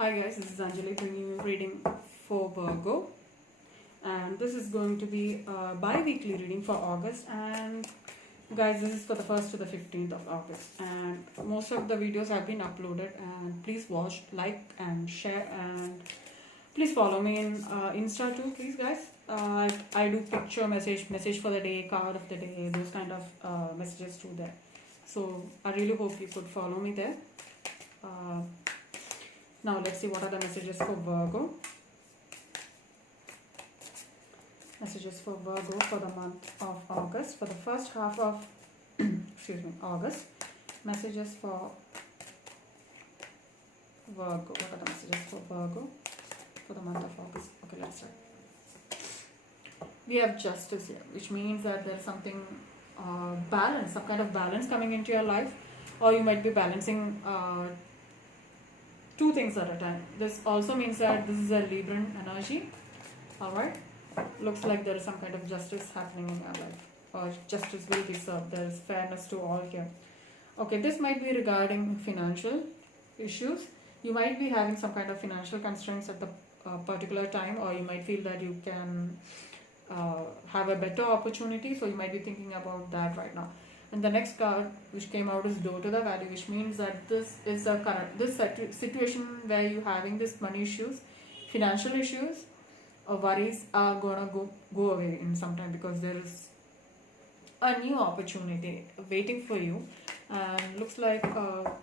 Hi guys, this is Anjali bringing you a reading for Virgo, and this is going to be a bi-weekly reading for August. And guys, this is for the 1st to the 15th of August, and most of the videos have been uploaded, and please watch, like and share, and please follow me in Insta too, please guys. I do picture message for the day, card of the day, those kind of messages too there. So I really hope you could follow me there. uh, Now let's see what are the messages for Virgo. Messages for Virgo for the month of August, for the first half of August. Messages for Virgo. What are the messages for Virgo for the month of August? Okay, let's start. We have Justice here, which means that there's something balance, some kind of balance coming into your life, or you might be balancing two things at a time. This also means that this is a Libran energy. Alright, looks like there is some kind of justice happening in your life, or justice will be served. There is fairness to all here. Okay, this might be regarding financial issues. You might be having some kind of financial constraints at the particular time, or you might feel that you can have a better opportunity, so you might be thinking about that right now. And the next card which came out is Door to the Valley, which means that this is a current situation where you're having this money issues, financial issues, or worries are gonna go away in some time, because there is a new opportunity waiting for you, and looks like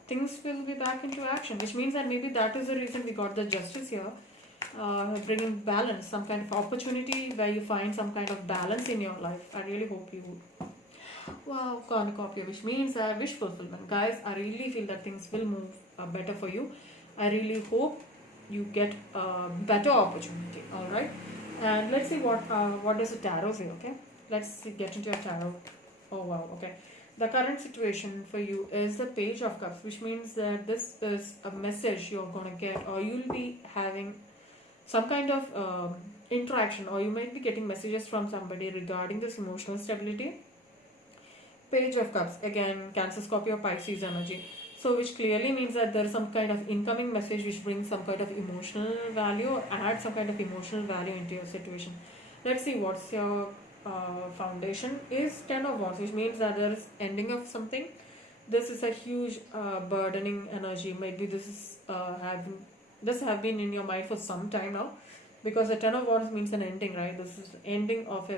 things will be back into action, which means that maybe that is the reason we got the Justice here, bringing balance, some kind of opportunity where you find some kind of balance in your life. I really hope you would. Wow, cornucopia, which means wish fulfillment. Guys, I really feel that things will move better for you. I really hope you get a better opportunity. All right, and let's see what does the tarot say. Okay, let's get into your tarot. Oh wow, okay. The current situation for you is the Page of Cups, which means that this is a message you're gonna get, or you'll be having some kind of interaction, or you might be getting messages from somebody regarding this emotional stability. Page of Cups, again, Cancer, Scorpio, Pisces energy. So, which clearly means that there is some kind of incoming message which brings some kind of emotional value, add some kind of emotional value into your situation. Let's see what's your foundation is Ten of Wands, which means that there is ending of something. This is a huge burdening energy. Maybe this have been in your mind for some time now, because the Ten of Wands means an ending, right? This is the ending of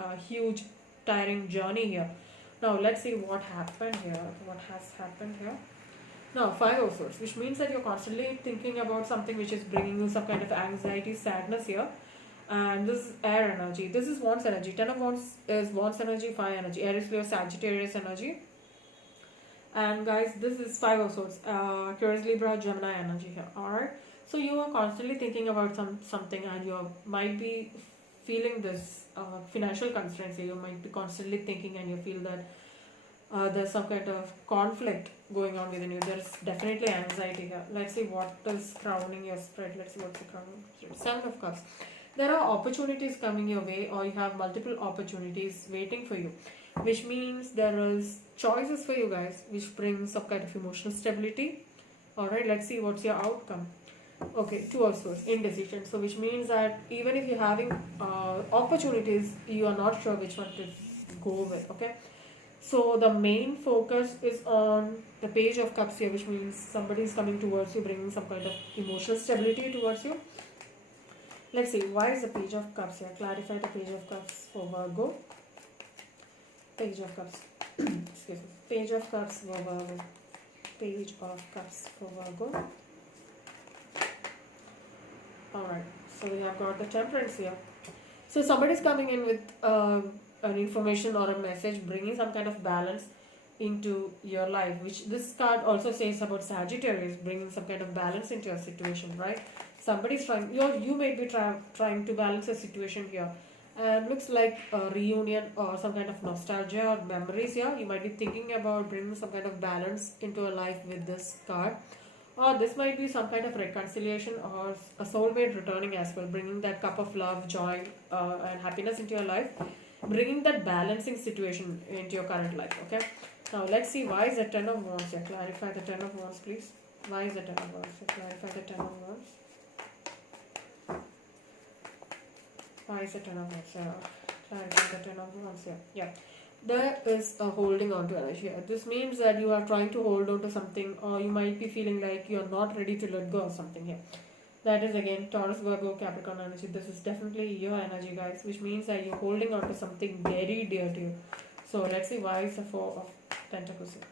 a huge tiring journey here. Now let's see what happened here. What has happened here? Now, Five of Swords, which means that you're constantly thinking about something which is bringing you some kind of anxiety, sadness here. And this is air energy. This is Wands energy. Ten of Wands is Wands energy, Fire energy, Aries, Leo, Sagittarius energy. And guys, this is Five of Swords, Aquarius, Libra, Gemini energy here. Alright. So you are constantly thinking about something, and you might be feeling this financial constraints here. You might be constantly thinking, and you feel that there's some kind of conflict going on within you. There's definitely anxiety here. Let's see what is crowning your spread. Let's see what's the crowning spread. Seven of Cups. There are opportunities coming your way, or you have multiple opportunities waiting for you, which means there is choices for you guys, which brings some kind of emotional stability. Alright, let's see what's your outcome. Okay, Two of Swords, indecision. So which means that even if you're having opportunities, you are not sure which one to go with. Okay, so the main focus is on the Page of Cups here, which means somebody is coming towards you, bringing some kind of emotional stability towards you. Let's see, why is the Page of Cups here? Clarify the Page of Cups for Virgo. Page of Cups. Excuse me. Page of Cups for Virgo. Page of Cups for Virgo. Alright, so we have got the Temperance here. So somebody's coming in with an information or a message, bringing some kind of balance into your life, which this card also says about Sagittarius, bringing some kind of balance into your situation, right? Somebody's trying, you may be trying to balance a situation here, and looks like a reunion or some kind of nostalgia or memories here. You might be thinking about bringing some kind of balance into a life with this card, or this might be some kind of reconciliation or a soulmate returning as well, bringing that cup of love, joy, and happiness into your life, bringing that balancing situation into your current life. Okay, now let's see why is the Ten of Wands here. Clarify the Ten of Wands, please. Why is the Ten of Wands? So clarify the Ten of Wands. Why is the Ten of Wands? Yeah. Clarify the Ten of Wands here. Yeah. There is a holding on to energy here. This means that you are trying to hold on to something, or you might be feeling like you are not ready to let go of something here. That is again Taurus, Virgo, Capricorn energy. This is definitely your energy, guys, which means that you're holding on to something very dear to you. So let's see why is the Four of Pentacles here.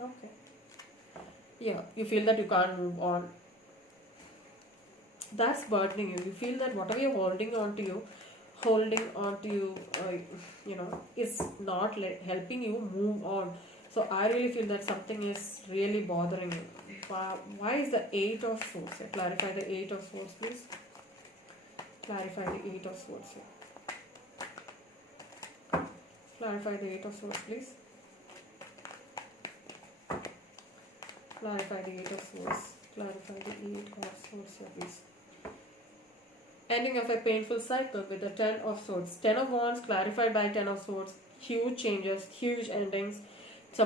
Okay. Yeah, you feel that you can't move on. That's burdening you. You feel that whatever you're holding on to you, is not helping you move on. So I really feel that something is really bothering you. Why is the Eight of Swords here? Clarify the Eight of Swords, please. Clarify the Eight of Swords here. Clarify the Eight of Swords, please. Clarify the Eight of Swords. Clarify the Eight of Swords here, please. Ending of a painful cycle with the Ten of Swords. Ten of Wands clarified by Ten of Swords. Huge changes, huge endings.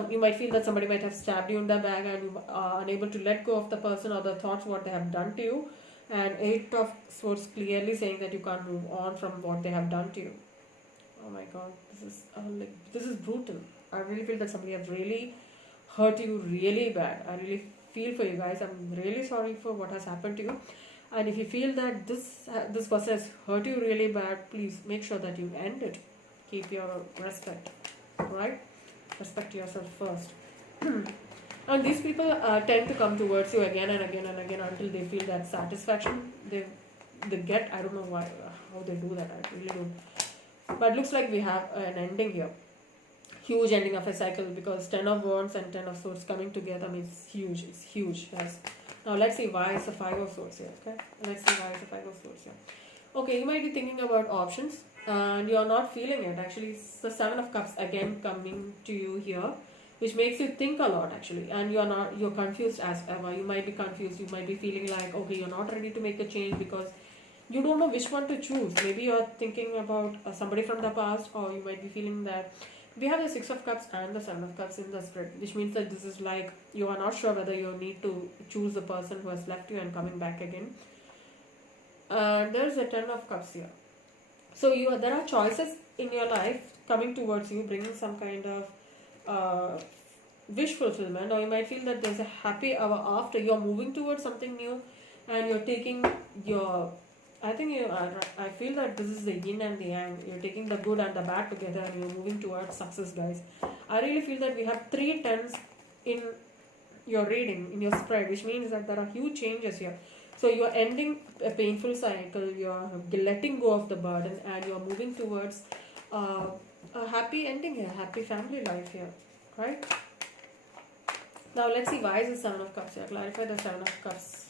You might feel that somebody might have stabbed you in the back and you are unable to let go of the person or the thoughts what they have done to you. And Eight of Swords clearly saying that you can't move on from what they have done to you. Oh my God, this is brutal. I really feel that somebody has really hurt you really bad. I really feel for you guys. I'm really sorry for what has happened to you. And if you feel that this person has hurt you really bad, please make sure that you end it. Keep your respect, right? Respect yourself first. And these people tend to come towards you again and again and again until they feel that satisfaction they get. I don't know why, how they do that. I really don't. But looks like we have an ending here. Huge ending of a cycle, because Ten of Wands and Ten of Swords coming together means huge. It's huge, guys. Now let's see why is the Five of Swords here. Okay, let's see why is the Five of Swords here. Okay, you might be thinking about options and you're not feeling it. Actually, it's the Seven of Cups again coming to you here, which makes you think a lot actually, and you're confused as ever. You might be confused. You might be feeling like, okay, you're not ready to make a change because you don't know which one to choose. Maybe you're thinking about somebody from the past, or you might be feeling that we have the Six of Cups and the Seven of Cups in the spread, which means that this is like you are not sure whether you need to choose the person who has left you and coming back again. There's a Ten of Cups here. So there are choices in your life coming towards you, bringing some kind of wish fulfillment, or you might feel that there's a happy hour after you're moving towards something new, and you're taking your I feel that this is the yin and the yang. You're taking the good and the bad together and you're moving towards success, guys. I really feel that we have 3 tens in your reading, in your spread, which means that there are huge changes here. So you're ending a painful cycle, you're letting go of the burden, and you're moving towards a happy ending here, happy family life here, right? Now let's see why is the Seven of Cups here. Clarify the Seven of Cups.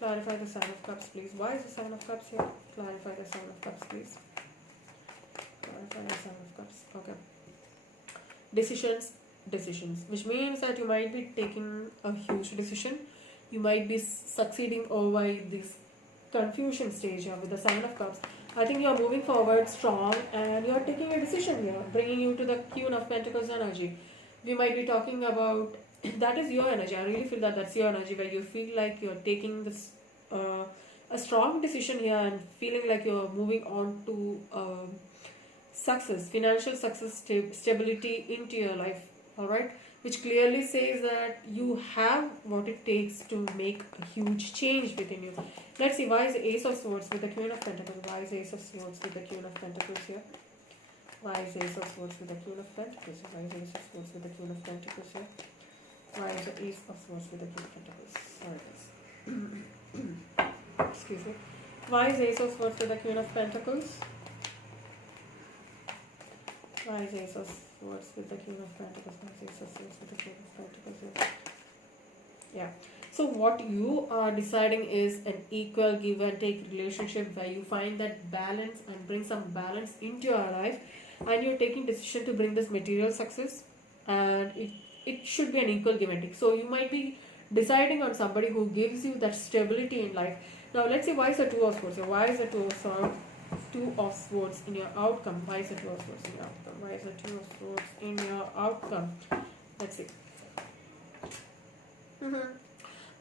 Clarify the Seven of Cups, please. Why is the Seven of Cups here? Clarify the Seven of Cups, please. Clarify the Seven of Cups. Okay. Decisions, which means that you might be taking a huge decision. You might be succeeding over this confusion stage here with the Seven of Cups. I think you are moving forward strong and you are taking a decision here, bringing you to the Queen of Pentacles energy. We might be talking about that is your energy. I really feel that that's your energy, where you feel like you're taking this a strong decision here and feeling like you're moving on to success, financial success, stability into your life. All right, which clearly says that you have what it takes to make a huge change within you. Let's see, why is the Ace of Swords with the Queen of Pentacles? Why is the Ace of Swords with the Queen of Pentacles here? Why is the Ace of Swords with the Queen of Pentacles? Why is the Ace of Swords with the Queen of Pentacles here? Why is the Ace of Swords with the King of Pentacles? Sorry guys. Excuse me. Why is the Ace of Swords with the Queen of Pentacles? Why is the Ace of Swords with the King of Pentacles? Why is the Ace of Swords with the King of Pentacles? Yeah. So what you are deciding is an equal give and take relationship, where you find that balance and bring some balance into your life, and you're taking decision to bring this material success, and it should be an equal give and take. So you might be deciding on somebody who gives you that stability in life. Now let's see, why is the Two of Swords? Why is the Two of Swords in your outcome? Why is the Two of Swords in your outcome? Why is the Two of Swords in your outcome? Let's see. Mm-hmm.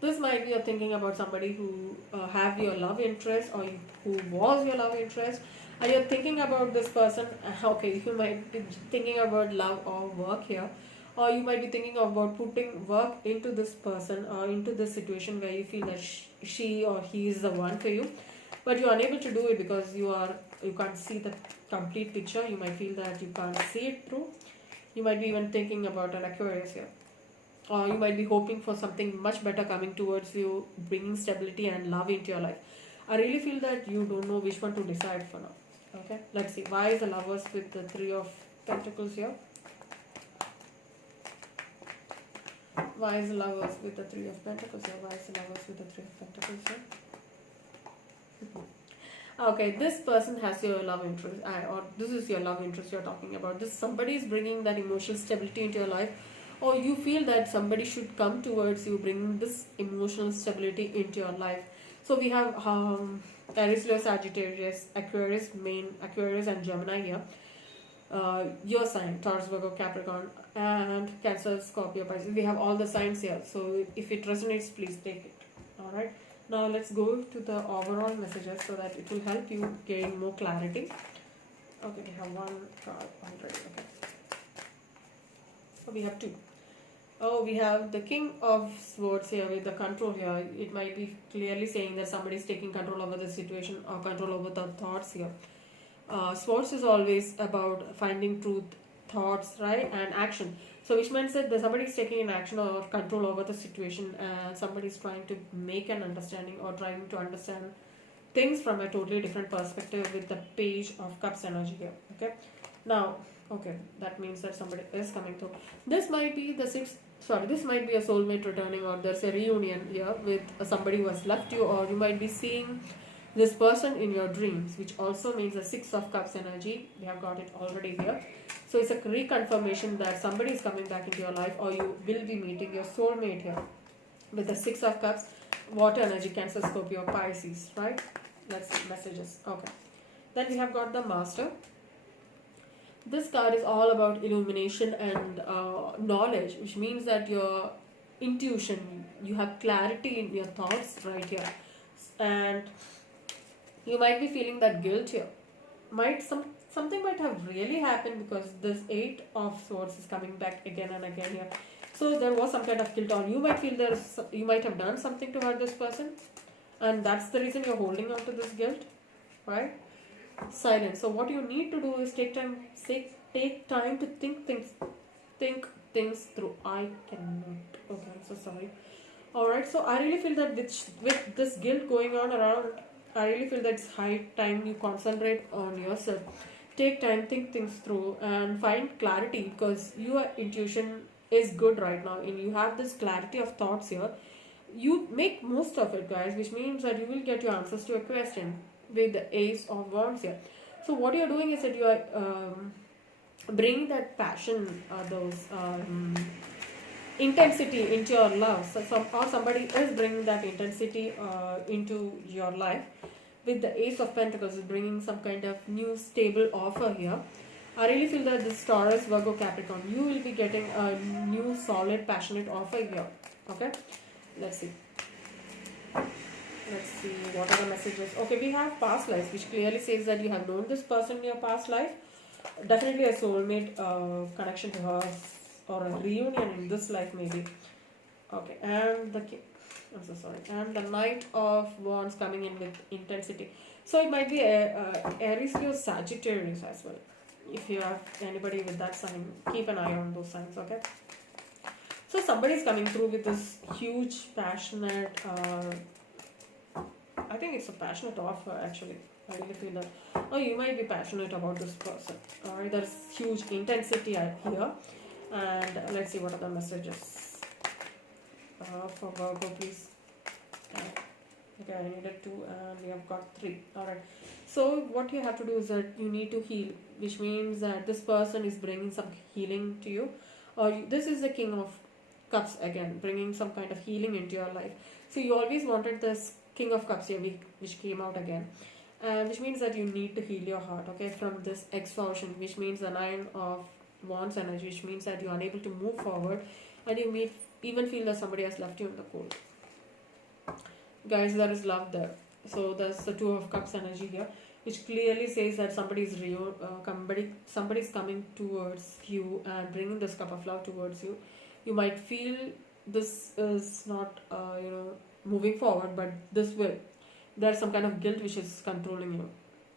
This might be you're thinking about somebody who have your love interest, or who was your love interest, and you're thinking about this person. Okay, you might be thinking about love or work here, or you might be thinking about putting work into this person or into this situation where you feel that she or he is the one for you, but you're unable to do it because you can't see the complete picture. You might feel that you can't see it through. You might be even thinking about an Aquarius here, or you might be hoping for something much better coming towards you, bringing stability and love into your life. I really feel that you don't know which one to decide for now. Okay, let's see. Why is the Lovers with the Three of Pentacles here? Why is the Lovers with the Three of Pentacles here? Why is the Lovers with the Three of Pentacles here? Okay, this person has your love interest, or this is your love interest you're talking about. This somebody is bringing that emotional stability into your life, or you feel that somebody should come towards you, bringing this emotional stability into your life. So we have Aries, Leo, Sagittarius, Aquarius, main Aquarius, and Gemini here. Your sign, Taurus, Virgo, Capricorn, and Cancer, Scorpio, Pisces. We have all the signs here. So if it resonates, please take it. All right. Now let's go to the overall messages so that it will help you gain more clarity. Okay, we have one card already. Okay. So we have two. Oh, we have the King of Swords here with the control here. It might be clearly saying that somebody is taking control over the situation or control over the thoughts here. Swords is always about finding truth, thoughts, right, and action. So which means that somebody is taking an action or control over the situation, and somebody is trying to make an understanding or trying to understand things from a totally different perspective with the Page of Cups energy here. Okay, now, okay, that means that somebody is coming through. This might be the sixth. Sorry, this might be a soulmate returning, or there's a reunion here with somebody who has left you, or you might be seeing this person in your dreams, which also means a Six of Cups energy. We have got it already here. So it's a reconfirmation that somebody is coming back into your life, or you will be meeting your soulmate here with the Six of Cups, water energy, Cancer, Scorpio, Pisces, right? Let's see messages. Okay. Then we have got the Master. This card is all about illumination and knowledge, which means that your intuition, you have clarity in your thoughts right here, and you might be feeling that guilt here. Something might have really happened because this Eight of Swords is coming back again and again here. So there was some kind of guilt, or you might feel you might have done something to hurt this person, and that's the reason you're holding on to this guilt, right? Silence. So what you need to do is take time to think things through. I cannot. Okay, I'm so sorry. All right. So I really feel that with this guilt going on around, I really feel that it's high time you concentrate on yourself. Take time, think things through, and find clarity, because your intuition is good right now, and you have this clarity of thoughts here. You make most of it, guys, which means that you will get your answers to a question with the Ace of Wands here. So what you're doing is that you are bringing that passion, those intensity into your love. So somebody is bringing that intensity into your life with the Ace of Pentacles, is bringing some kind of new stable offer here. I really feel that this Taurus, Virgo, Capricorn, you will be getting a new solid passionate offer here. Okay, let's see. Let's see what are the messages. Okay, we have past lives, which clearly says that you have known this person in your past life. Definitely a soulmate connection to her, or a reunion in this life maybe. Okay, and I'm so sorry. And the Knight of Wands coming in with intensity. So it might be a Aries, Leo, Sagittarius as well. If you have anybody with that sign, keep an eye on those signs. Okay. So somebody is coming through with this huge passionate. I think it's a passionate offer actually. I really feel that. Oh, you might be passionate about this person. Alright, there's huge intensity here. And let's see what are the messages. For Virgo, please. Okay, I needed 2 and we have got 3. Alright. So what you have to do is that you need to heal, which means that this person is bringing some healing to you. Or this is the King of Cups again, bringing some kind of healing into your life. So you always wanted this King of Cups here, which came out again. Which means that you need to heal your heart, okay, from this exhaustion, which means the Nine of Wands energy, which means that you're unable to move forward, and you even feel that somebody has left you in the cold. Guys, there is love there. So there's the Two of Cups energy here, which clearly says that somebody's coming towards you and bringing this cup of love towards you. You might feel this is not moving forward, but this will. There's some kind of guilt which is controlling you.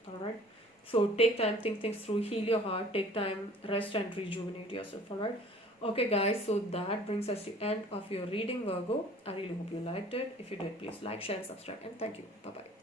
All right. So take time, think things through, heal your heart, take time, rest and rejuvenate yourself. All right. Okay, guys. So that brings us to the end of your reading, Virgo. I really hope you liked it. If you did, please like, share, and subscribe. And thank you. Bye bye.